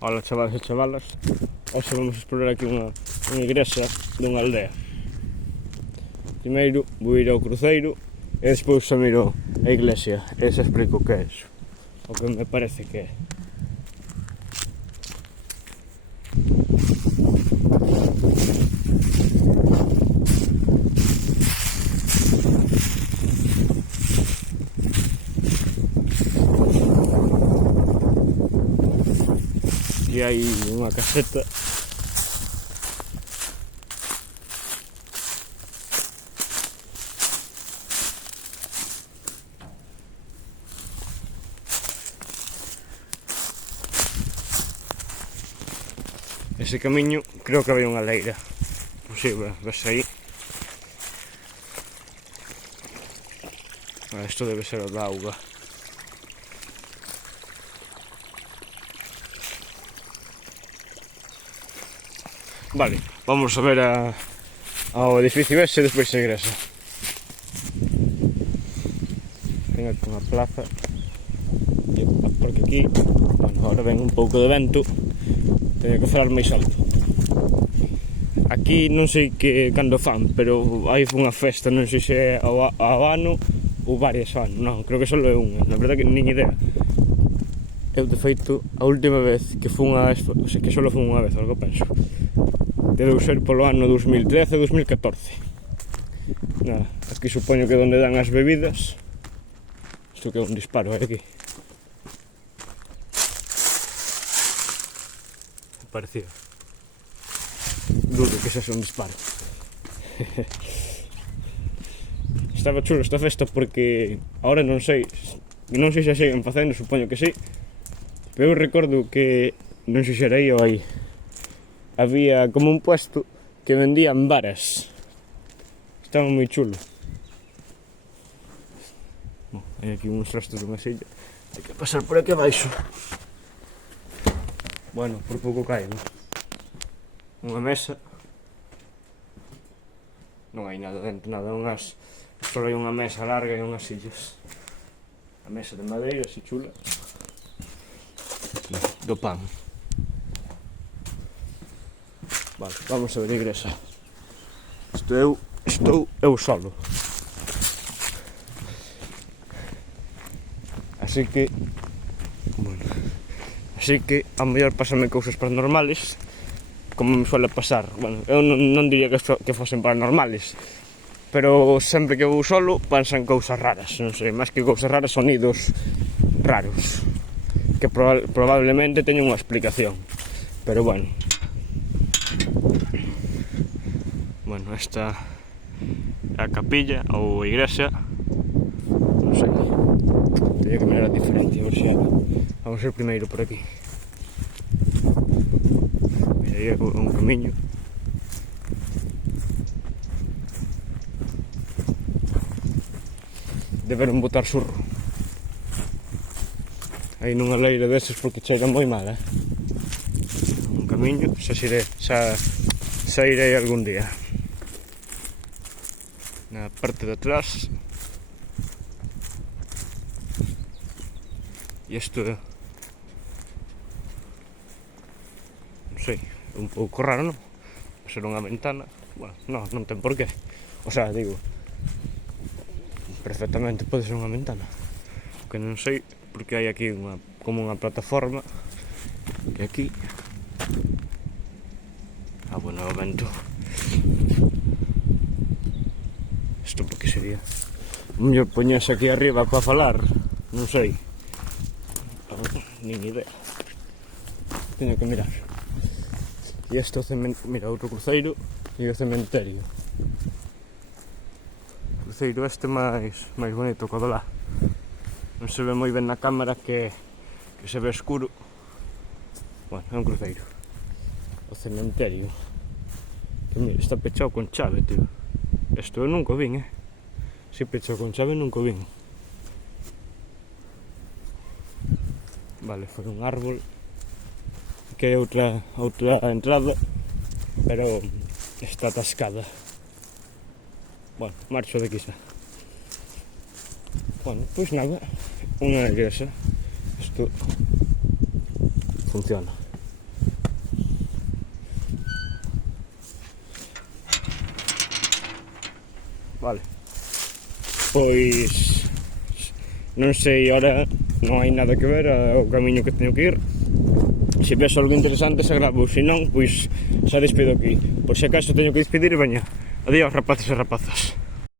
Ola chavales e chavalas, hoxe vamos a explorar aquí unha igrexa dunha aldea. Primeiro vou ir ao cruceiro e despois xa miro a iglesia e xa explico o que é iso, o que me parece que é. E hai unha caseta ese camiño creo que había unha leira posible, ves aí. Isto debe ser o da auga. Vale, vamos a ver ao edificio ese e despois a igrexa. Ven aquí unha plaza, porque aquí, bueno, agora ven un pouco de vento, teño que falar máis alto. Aquí non sei que cando fan, pero hai unha festa, non sei se é ao ano ou varias anos, non, creo que só é unha, na verdade que nin idea. Eu, de feito, a última vez que fun a... o sea, que só fun unha vez, algo penso. Debe ser polo ano 2013 ou 2014. Nada, aquí supoño que onde dan as bebidas. Isto que é un disparo, aquí. Parecido. Dudo que xa sea un disparo. Estaba chulo esta festa porque ahora non sei se xa seguen facendo, supoño que sí. Pero eu recordo que, non sei se era aí ou aí, había como un puesto que vendían varas. Estaba moi chulo. Hai aquí uns restos dunha silla. Hai que pasar por aquí abaixo. Bueno, por pouco caigo. Unha mesa. Non hai nada dentro, nada, só hai unha mesa larga e unhas sillas. A mesa de madeira, así chula. Do pan. Vale, vamos a ver a igrexa. Estou eu solo. Así que, bueno, a mellor pásame cousas paranormales, como me suele pasar. Bueno, eu non diría que fosen paranormales, pero sempre que vou solo pasan cousas raras, non sei, máis que cousas raras, sonidos raros, que probablemente teñen unha explicación, pero bueno. Bueno, esta é a capilla ou a igrexa, non sei, teño que mirar a diferencia, a ver se vamos a ir primeiro por aquí. Mira, aí é un camiño. Deberon botar surro aí nunha leira deses porque cheira moi mal, un camiño, xa irei algún día. Na parte de atrás, e isto é, non sei, un pouco raro, non? Ser unha ventana, bueno, non ten por qué, o sea, digo, perfectamente pode ser unha ventana, o que non sei porque hai aquí como unha plataforma que aquí, bueno, o vento. Isto porque sería mellor poñerse aquí arriba para falar, non sei, nin idea, teño que mirar. E este mira, outro cruceiro e o cementerio. O cruceiro este máis bonito que o do lá. Non se ve moi ben na cámara que se ve escuro. Bueno, é un cruceiro. O cementerio, que mira, está pechado con chave, tío. Isto eu nunca o vin, se pechado con chave nunca o vin. Vale, foi un árbol. Que hai outra entrada, pero está atascada. Bueno, marcho de aquí xa. Bueno, pois nada, unha igrexa. Isto funciona. Vale. Pois non sei, ahora non hai nada que ver o camiño que teño que ir. Se ves algo interesante se gravo, se non, pois xa despido aquí. Por se acaso teño que despedir, veña. Adiós, rapaces e rapazas.